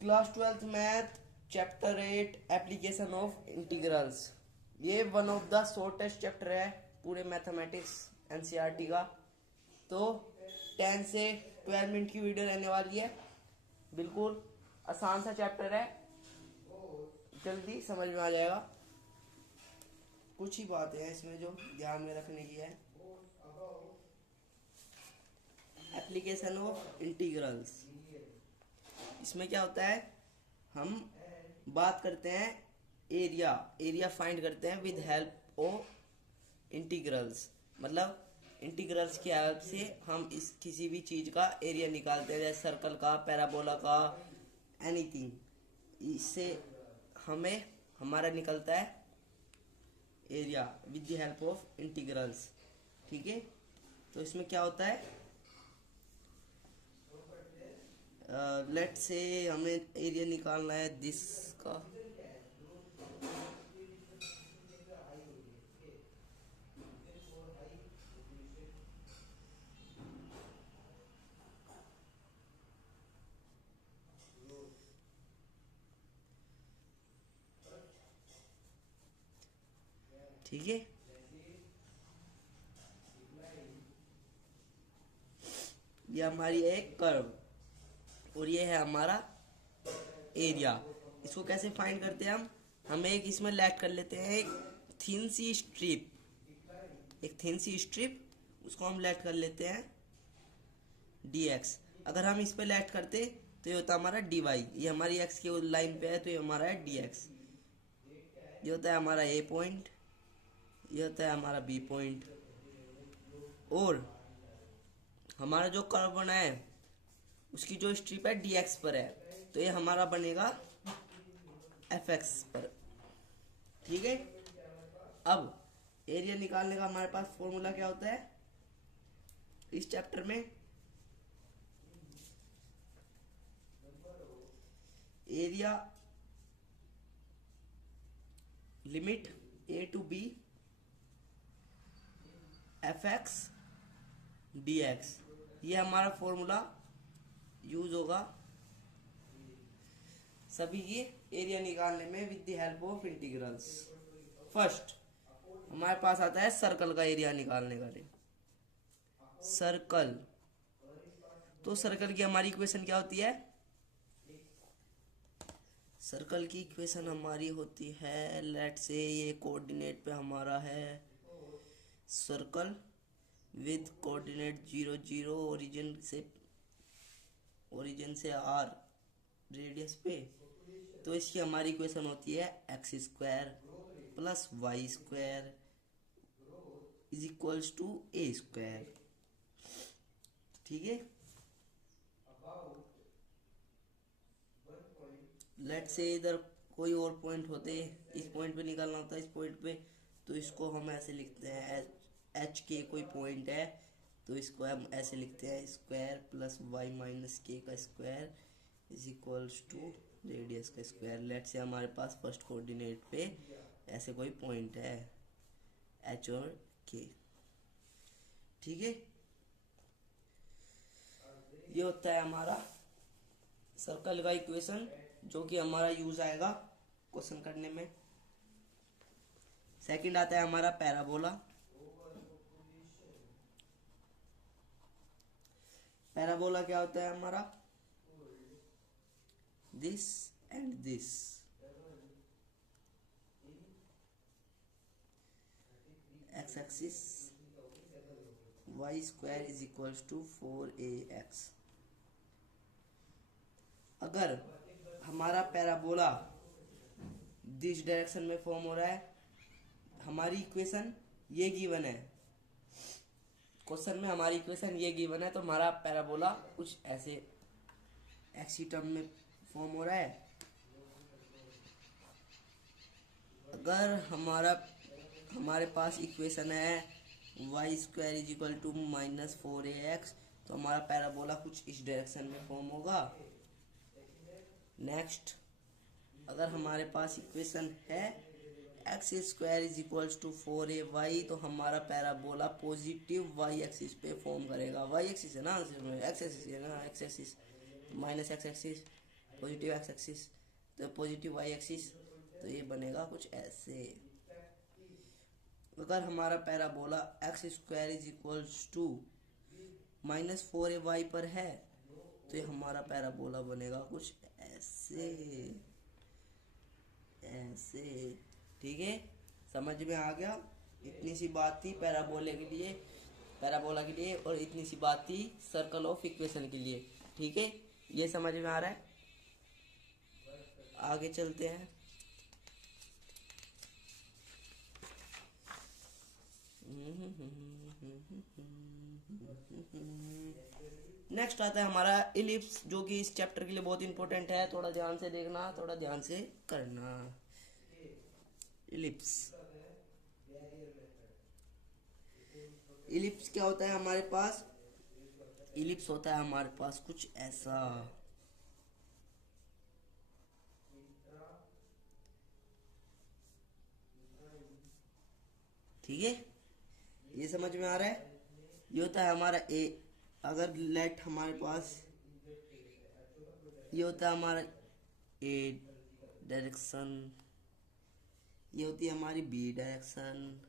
Class 12th math chapter 8 application of integrals. ये one of the shortest chapter है पूरे mathematics NCERT का। तो 10 से 12 मिनट की वीडियो रहने वाली है। बिल्कुल आसान सा चैप्टर है, जल्दी समझ में आ जाएगा। कुछ ही बातें हैं इसमें जो ध्यान में रखने की है। एप्लीकेशन ऑफ इंटीग्रल्स, इसमें क्या होता है, हम बात करते हैं एरिया फाइंड करते हैं विद हेल्प ऑफ इंटीग्रल्स। मतलब इंटीग्रल्स की हेल्प से हम इस किसी भी चीज का एरिया निकालते हैं, जैसे सर्कल का, पैराबोला का, एनीथिंग। इससे हमें हमारा निकलता है area with the help of integrals. ठीक है, तो इसमें क्या होता है, लेट से हमें एरिया निकालना है दिस का। ठीक है, ये हमारी एक कर्व और ये है हमारा एरिया। इसको कैसे फाइंड करते हैं हम एक इसमें लेट कर लेते हैं एक थिन सी स्ट्रिप, उसको हम लेट कर लेते हैं dx। अगर हम इस पे लेट करते तो ये होता है हमारा dy। ये हमारी x के लाइन पे है तो ये हमारा है dx। ये होता है हमारा a पॉइंट, ये होता है हमारा b पॉइंट, और हमारा जो कर्व बना है उसकी जो स्ट्रिप है dx पर है, तो ये हमारा बनेगा fx पर। ठीक है, अब एरिया निकालने का हमारे पास फॉर्मूला क्या होता है इस चैप्टर में। Area limit a to b fx dx, ये हमारा फॉर्मूला यूज होगा सभी ये एरिया निकालने में with the help of integrals. First हमारे पास आता है सर्कल का एरिया निकालने का लिए। सर्कल, तो सर्कल की हमारी इक्वेशन क्या होती है, सर्कल की इक्वेशन हमारी होती है, लेट से ये कोऑर्डिनेट पे हमारा है सर्कल विद कोऑर्डिनेट 0 0, ओरिजिन से आर रेडियस पे। तो इसकी हमारी इक्वेशन होती है x square plus y square is equals to a square. ठीक है, लेट से इधर कोई और पॉइंट होते, इस पॉइंट पे निकालना होता है इस पॉइंट पे, तो इसको हम ऐसे लिखते हैं एच के कोई पॉइंट है तो इसको हम ऐसे लिखते हैं square plus Y minus k का square is equals to radius का स्क्वायर। लेट से हमारे पास फर्स्ट कोऑर्डिनेट पे ऐसे कोई पॉइंट है एच और के। ठीक है, ये होता है हमारा सर्कल का इक्वेशन जो कि हमारा यूज आएगा क्वेश्चन करने में। सेकंड आता है हमारा पैराबोला। पैराबोला क्या होता है हमारा, this and this, x axis y square is equals to 4ax। अगर हमारा पैराबोला दिस डायरेक्शन में फॉर्म हो रहा है, हमारी इक्वेशन ये गिवन है क्वेश्चन में, हमारी इक्वेशन ये गिवन है, तो हमारा पैराबोला कुछ ऐसे एक्सी टर्म में फॉर्म हो रहा है। अगर हमारे पास इक्वेशन है y square is equal to -4ax, तो हमारा पैराबोला कुछ इस डायरेक्शन में फॉर्म होगा। नेक्स्ट, अगर हमारे पास इक्वेशन है x square is equals to 4ay, तो हमारा पैराबोला पॉजिटिव वाई एक्सिस पे फॉर्म करेगा। वाई एक्सिस है ना, एक्स एक्सिस है ना, x axis minus x axis positive x axis, तो पॉजिटिव वाई एक्सिस, तो ये बनेगा कुछ ऐसे। अगर हमारा parabola x square is equals to -4ay पर है, तो ये हमारा पैराबोला बनेगा कुछ ऐसे, ऐसे। ठीक है, समझ में आ गया? इतनी सी बात थी पैराबोला के लिए, और इतनी सी बात थी सर्कल ऑफ इक्वेशन के लिए। ठीक है, ये समझ में आ रहा है? आगे चलते हैं। नेक्स्ट आता है हमारा इलिप्स, जो कि इस चैप्टर के लिए बहुत इंपॉर्टेंट है। थोड़ा ध्यान से देखना, थोड़ा ध्यान से करना। इलिप्स, इलिप्स क्या होता है हमारे पास? इलिप्स होता है हमारे पास कुछ ऐसा। ठीक है, ये समझ में आ रहा है? ये होता है हमारा ए। अगर लेट हमारे पास ये होता है हमारा ए डायरेक्शन, ये होती है हमारी बी डायरेक्शन,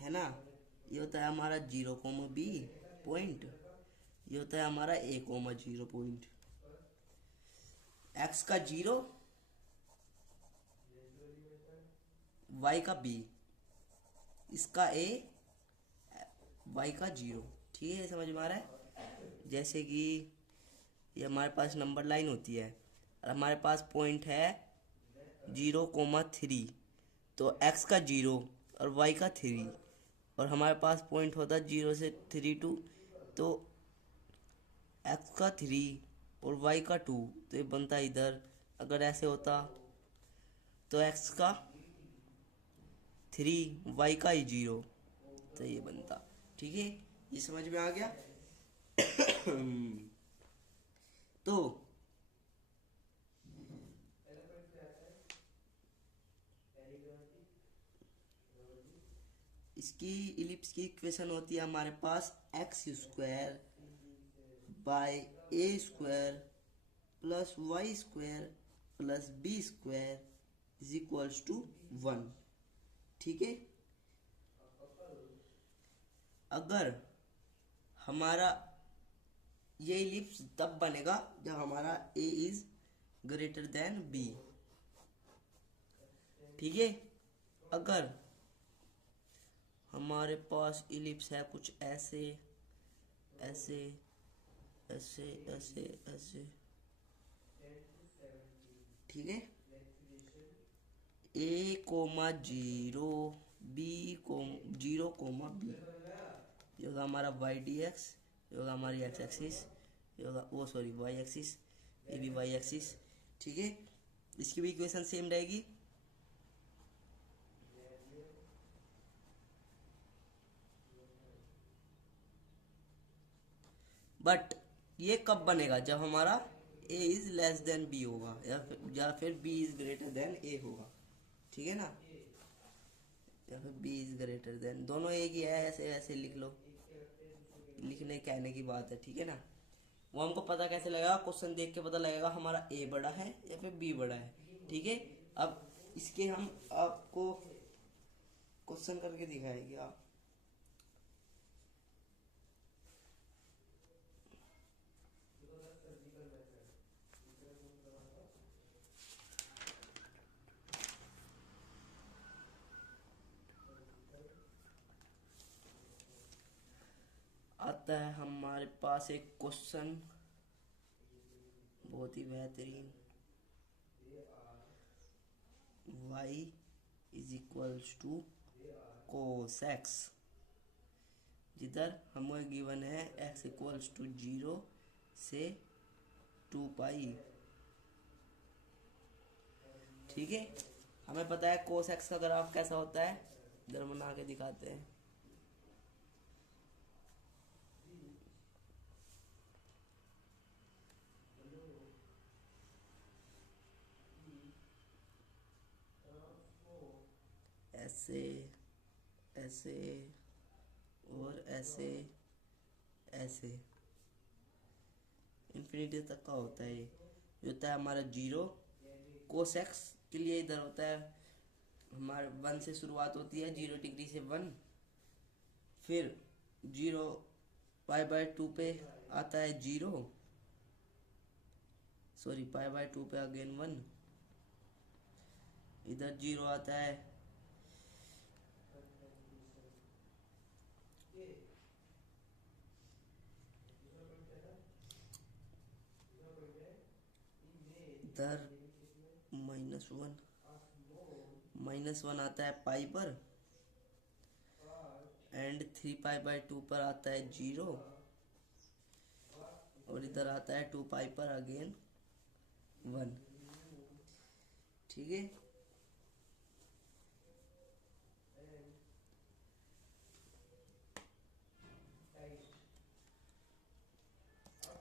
है ना? ये होता है हमारा 0,b पॉइंट, ये होता है हमारा a,0 पॉइंट। x का 0, y का b, इसका a, y का 0। ठीक है, समझ में आ रहा है? जैसे कि ये हमारे पास नंबर लाइन होती है और हमारे पास पॉइंट है 0,3, तो x का 0 और y का 3, और हमारे पास पॉइंट होता है 0 से 3 2, तो x का 3 और y का 2, तो ये बनता इधर। अगर ऐसे होता तो x का 3, y का 0, तो ये बनता। ठीक है, ये समझ में आ गया? तो इसकी इलिप्स की इक्वेशन होती है हमारे पास x square by a square plus y square plus b square is equals to 1। ठीक है, अगर हमारा ये इलिप्स तब बनेगा जब हमारा ए इज ग्रेटर देन बी। ठीक है, अगर हमारे पास इलिप्स है कुछ ऐसे, ऐसे ऐसे ऐसे ऐसे, ठीक है, a,0, b,0,b, ये होगा हमारा वाई डी एक्स, ये होगा हमारी एक्स एक्सिस, ये होगा वो सॉरी वाई एक्सिस, ये भी वाई एक्सिस। ठीक है, इसकी भी इक्वेशन सेम रहेगी। बट ये कब बनेगा? जब हमारा a is less than b होगा, या फिर b is greater than a होगा। ठीक है ना, या फिर b इज ग्रेटर देन, दोनों एक ही है, ऐसे ऐसे लिख लो, लिखने कहने की बात है। ठीक है ना, वो हमको पता कैसे लगेगा? क्वेश्चन देख के पता लगेगा हमारा a बड़ा है या फिर b बड़ा है। ठीक है, अब इसके हम आपको क्वेश्चन करके दिखाएंगे। आप आता है हमारे पास एक क्वेश्चन, बहुत ही बेहतरीन। y is equals to cos x, जिधर हमें गिवन है x इक्वल्स टू 0 से 2 पाई। ठीक है, हमें पता है cos x का ग्राफ कैसा होता है, इधर बना के दिखाते हैं। ऐसे ऐसे और ऐसे ऐसे, इन इन्फिनिटी तक का होता है। ये होता है हमारा 0। कोस एक्स के लिए इधर होता है हमारे 1 से शुरुआत होती है, 0 डिग्री से 1, फिर 0 π/2 पे आता है 0, सॉरी π/2 पे अगेन 1, इधर 0 आता है, इधर -1 आता है पाई पर, एंड 3π/2 पर आता है 0, और इधर आता है 2π पर अगेन 1। ठीक है,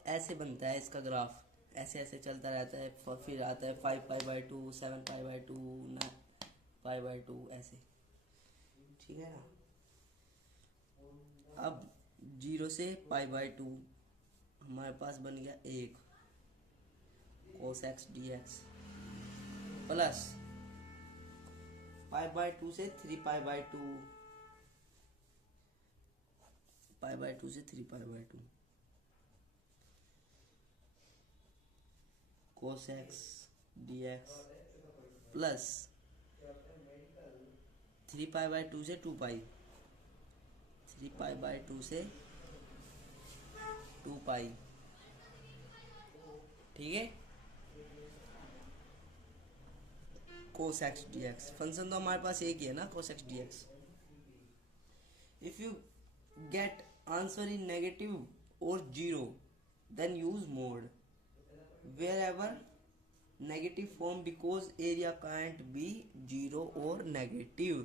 ऐसे बनता है इसका ग्राफ, ऐसे ऐसे चलता रहता है, फिर आता है 5π/2, 7π/2, 9π/2 ऐसे। ठीक है ना। अब 0 से π/2 हमारे पास बन गया 1 cos x dx, प्लस π/2 से 3π/2, π/2 से 3π/2 cos x dx, प्लस 3π/2 से 2π, 3π/2 से 2π। ठीक है, cos x dx फंक्शन तो हमारे पास एक ही है ना, cos x dx। If you get answer in negative और 0 then use mode wherever negative form because area can't be 0 और नेगेटिव।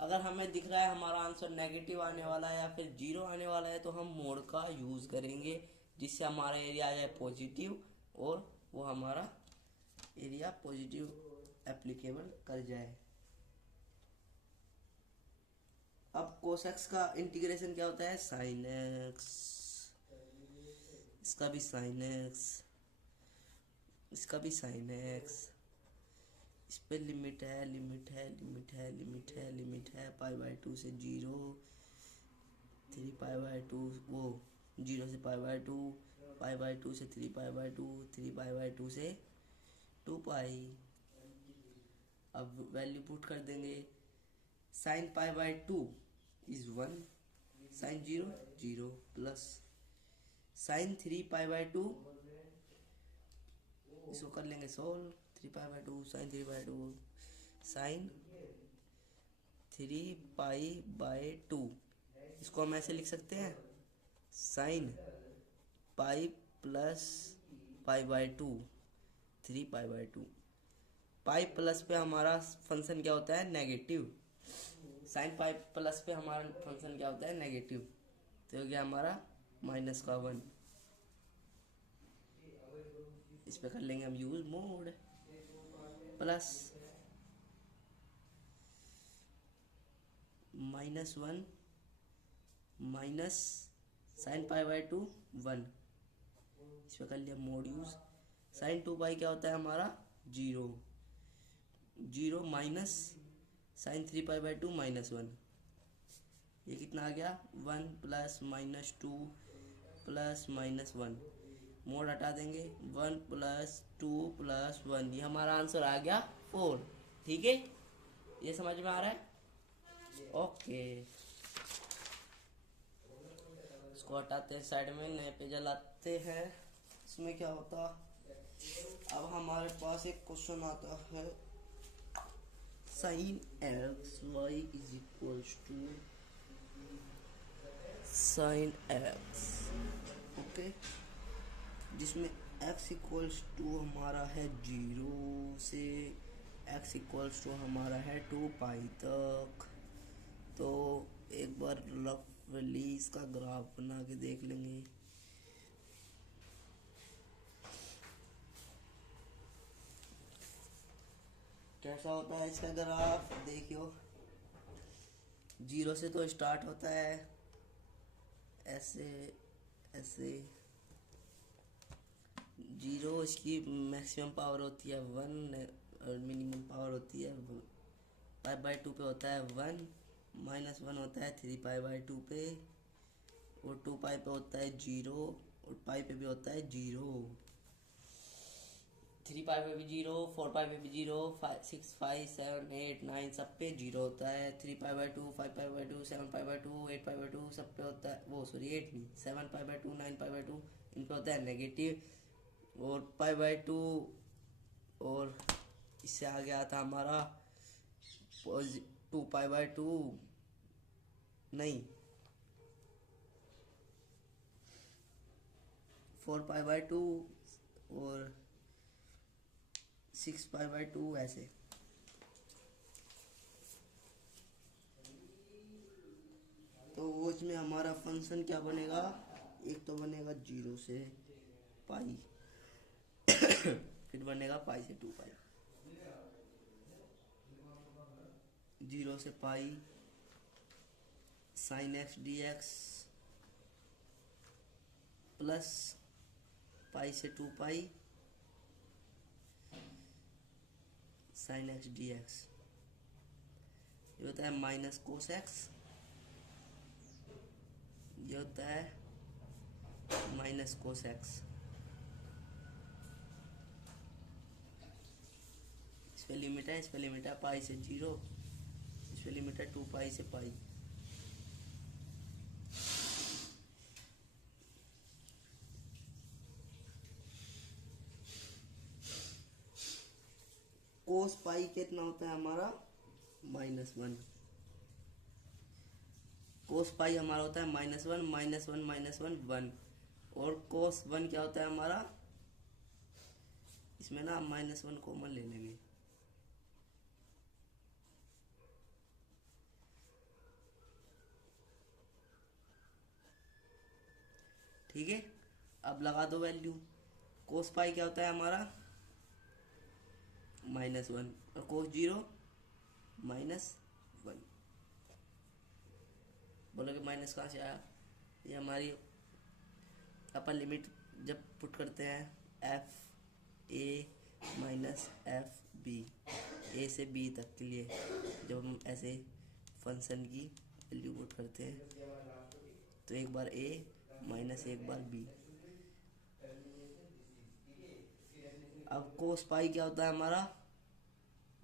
अगर हमें दिख रहा है हमारा आंसर नेगेटिव आने वाला है या फिर 0 आने वाला है तो हम मोड का यूज करेंगे, जिससे हमारा एरिया आ जाए पॉजिटिव और वो हमारा एरिया पॉजिटिव एप्लीकेबल कर जाए। अब cos x का इंटीग्रेशन क्या होता है, sin x, इसका भी sin x, इसका भी sin x, इस पे लिमिट है π/2 से 0, 3π/2, वो 0 से π/2, π/2 से 3π/2, 3π/2 से 2π। अब वैल्यू पुट कर देंगे, sin π/2 is 1, sin 0 0, plus sin 3π/2, इसको कर लेंगे सोल्व, 3π/2 sin 3/2 sin 3π/2, इसको हम ऐसे लिख सकते हैं sin pi plus π/2, 3π/2। Pi plus पे हमारा फंक्शन क्या होता है, नेगेटिव। साइन पाई प्लस पे हमारा फंक्शन क्या होता है, नेगेटिव। तो हो गया हमारा -1। इस पे कर लेंगे हम use mode, plus -1 minus sine π/2 1, इस पे कर लिया मोड यूज। साइन 2π क्या होता है हमारा 0, 0 माइनस साइन 3π/2 -1, ये कितना आ गया 1 प्लस -2 प्लस -1, मोड हटा देंगे 1 प्लस 2 प्लस 1, ये हमारा आंसर आ गया 4। ठीक है, ये समझ में आ रहा है? ओके, इसको हटाते हैं साइड में, नए पे जलाते हैं। इसमें क्या होता, अब हमारे पास एक क्वेश्चन आता है, sin x y is equals to sin x, okay, जिसमें x इक्वल्स टू हमारा है 0 से x इक्वल्स टू हमारा है 2π तक। तो एक बार रफली इसका ग्राफ बना के देख लेंगे। कैसा होता है इसका ग्राफ, देखियो 0 से तो स्टार्ट होता है ऐसे ऐसे, जीरो इसकी मैक्सिमम पावर होती है 1 और मिनिमम पावर होती है π/2 पे होता है 1, -1 होता है 3π/2 पे, और 2π पे होता है 0, और पाई पे भी होता है 0। 3π पे भी 0, 4π पे भी 0, 6, 5, 7, 8, 9 सब पे 0 होता है। 3π/2, 5π/2, 7π/2, 8π/2 सब पे होता है, वो सॉरी 8 नहीं, 7π/2, 9π/2 इन पे होता है नेगेटिव, और π/2, और इससे आ गया था हमारा 2π/2 नहीं 4π/2 और 6π/2 ऐसे। तो वो इसमें हमारा फंक्शन क्या बनेगा, एक तो बनेगा 0 से पाई फिर बनेगा पाई से 2π, 0 से पाई sin x dx plus pi से 2π sin x dx, ये होता है माइनस कोस एक्स, ये होता है माइनस कोस एक्स। इस पे लिमिट है, इस पे लिमिट है पाई से 0, इस पे लिमिट है 2π से पाई। कोस पाई कितना होता है हमारा -1, कोस पाई हमारा होता है -1, -1, -1, 1, और कोस 1 क्या होता है हमारा, इसमें ना -1 कॉमन ले लेंगे, ठीक है। अब लगा दो वैल्यू, कोस पाई क्या होता है हमारा -1, और कोस 0 -1। बोलोगे माइनस कहाँ से आया, ये हमारी अपन लिमिट जब पुट करते हैं FA -FB, A से B तक के लिए जब हम ऐसे फंक्शन की वैल्यू पुट करते हैं, तो एक बार A माइनस एक बार B। अब कोस पाई क्या होता है हमारा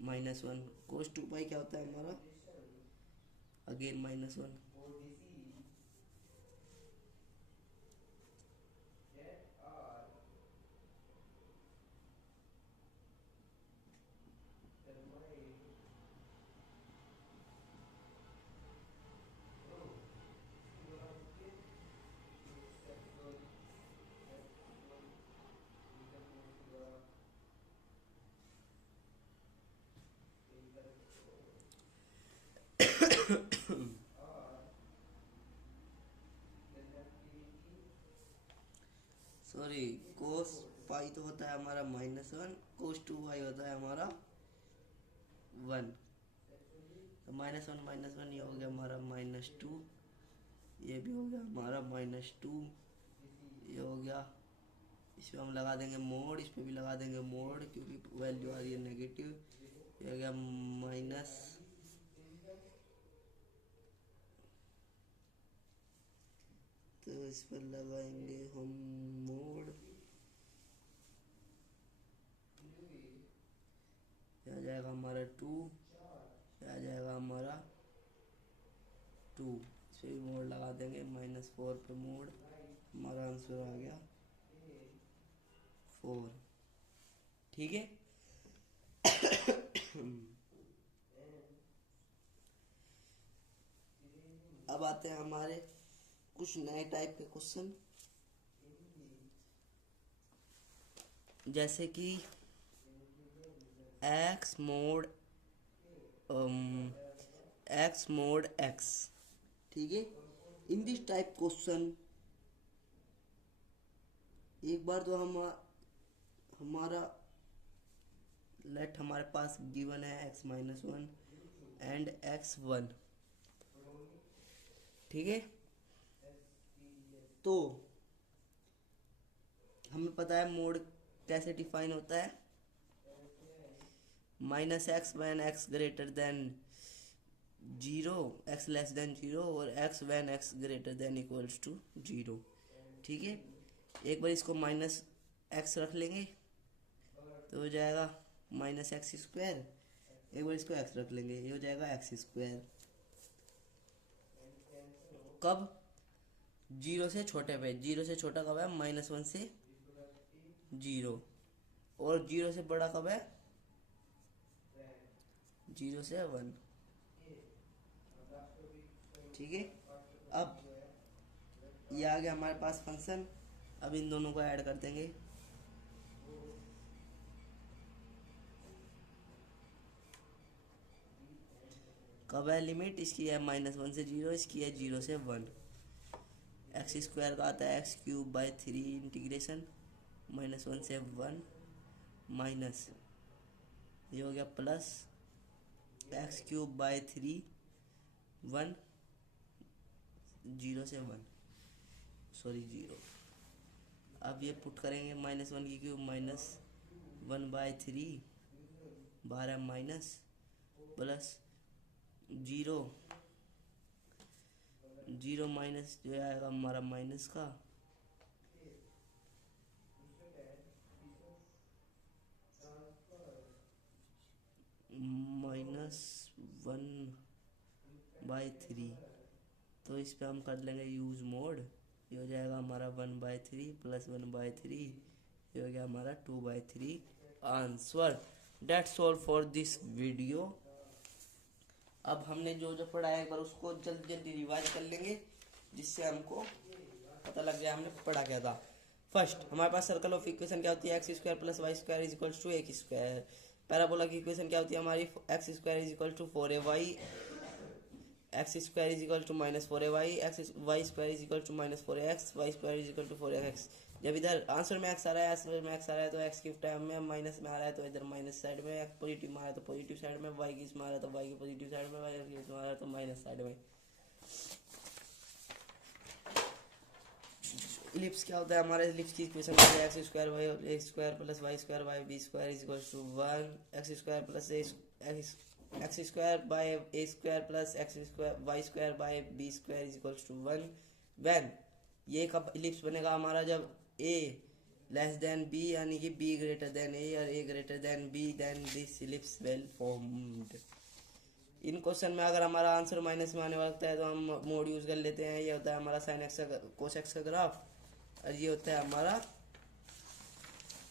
-1, कोस 2π क्या होता है हमारा अगेन -1। सॉरी, कोस पाई तो होता है हमारा -1, कोस 2π होता है हमारा 1, तो -1 ये हो गया हमारा -2, ये भी हो गया हमारा -2, ये हो गया। इस पर हम लगा देंगे मोड, इस पर भी लगा देंगे मोड क्योंकि वैल्यू आ रही है नेगेटिव, ये हो गया माइनस, तो इस पर लगाएंगे हम मोड, आ जाएगा हमारा 2, आ जाएगा हमारा 2, इस पर भी मोड लगा देंगे -4 पे मोड, हमारा आंसर आ गया 4, ठीक है। अब आते हैं हमारे कुछ नए टाइप के क्वेश्चन, जैसे कि x mod x, ठीक है। इन दिस टाइप क्वेश्चन एक बार तो हमारा लेट हमारे पास गिवन है x-1 एंड x1, ठीक है। तो हमें पता है मोड कैसे डिफाइन होता है, minus x when x greater than 0, x less than 0, और x when x greater than equals to 0। ठीक है, एक बार इसको माइनस एक्स रख लेंगे तो हो जाएगा माइनस एक्स स्क्वायर, एक बार इसको एक्स रख लेंगे ये हो जाएगा एक्स स्क्वायर। कब, 0 से छोटे पे, 0 से छोटा कब है, -1 से 0, और 0 से बड़ा कब है, 0 से 1। ठीक है, अब ये आ गया हमारे पास फंक्शन। अब इन दोनों को ऐड कर देंगे। कब है लिमिट, इसकी है -1 से 0, इसकी है 0 से 1। एक्स स्क्वायर का आता है x³/3 इंटीग्रेशन -1 से 1 माइनस ये हो गया प्लस x³/3 1 0 से 1 सॉरी 0। अब ये पुट करेंगे -1 की क्यूब -1/3 12 माइनस प्लस 0 0 माइनस जो आएगा हमारा माइनस का -1/3, तो इस पे हम कर लेंगे यूज मोड। ये हो जाएगा हमारा 1/3 प्लस 1/3, ये हो गया हमारा 2/3 answer. That's all for this video. अब हमने जो जो पढ़ा है एक बार उसको जल्दी जल्दी रिवाइज कर लेंगे जिससे हमको पता लग जाए हमने पढ़ा क्या था। फर्स्ट, हमारे पास सर्कल ऑफ इक्वेशन क्या होती है, x² + y² is equal to x²। Parabola की इक्वेशन क्या होती है हमारी, x² is equal to 4ay, x² is equal to -4ay, y² is equal to -4x, y² is equal to 4x। जब इधर आंसर में x आ रहा है, आंसर में x आ रहा है तो x की टाइम में माइनस में आ रहा है तो इधर माइनस साइड में, x पॉजिटिव में आ रहा है तो पॉजिटिव साइड में, y की में आ रहा है तो y की पॉजिटिव साइड में, y की में आ रहा है तो माइनस साइड में। इलिप्स क्या होता है हमारे, इलिप्स की इक्वेशन होती है x² + y² + y² b² is equal to 1, x² + a x² + y² b² is equal to 1। When ये कब इलिप्स बनेगा हमारा, जब a लेस देन b यानी कि b ग्रेटर देन a और a greater than b, then this ellipse well formed. इन question में अगर हमारा आंसर माइनस में आने वाला होता है तो हम मोड यूज कर लेते हैं। ये होता है हमारा sin x cos x का ग्राफ और ये होता है हमारा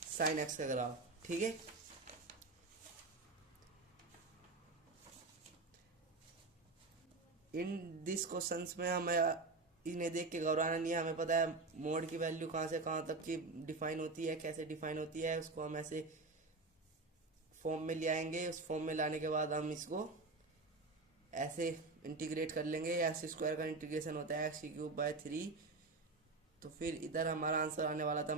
sin x का ग्राफ। ठीक है, इन दिस क्वेश्चंस में हमें इन्हें देख के घबराना नहीं है। हमें पता है मोड की वैल्यू कहाँ से कहाँ तक की डिफाइन होती है, कैसे डिफाइन होती है, उसको हम ऐसे फॉर्म में ले आएंगे। उस फॉर्म में लाने के बाद हम इसको ऐसे इंटीग्रेट कर लेंगे। x² का इंटीग्रेशन होता है x³/3, तो फिर इधर हमारा आंसर आने वाला था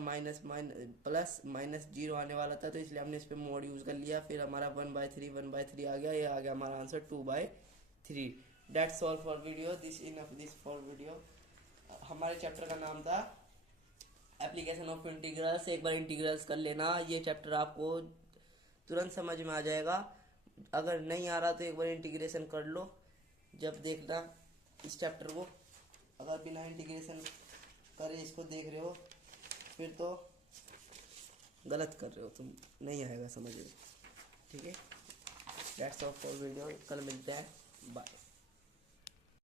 प्लस -0 आने वाला था, तो इसलिए हमने इस पर मोड यूज कर लिया। फिर हमारा 1/3 आ गया, ये आ गया हमारा answer 2/3। That's all for video, this enough this for video. हमारे चैप्टर का नाम था एप्लीकेशन ऑफ इंटीग्रल्स। एक बार इंटीग्रल्स कर लेना, ये चैप्टर आपको तुरंत समझ में आ जाएगा। अगर नहीं आ रहा तो एक बार इंटीग्रेशन कर लो, जब देखना इस चैप्टर को। अगर बिना इंटीग्रेशन करे इसको देख रहे हो फिर तो गलत कर रहे हो, तुम नहीं आएगा समझ में। ठीक है, दैट्स ऑल फॉर वीडियो, कल मिलते हैं, बाय।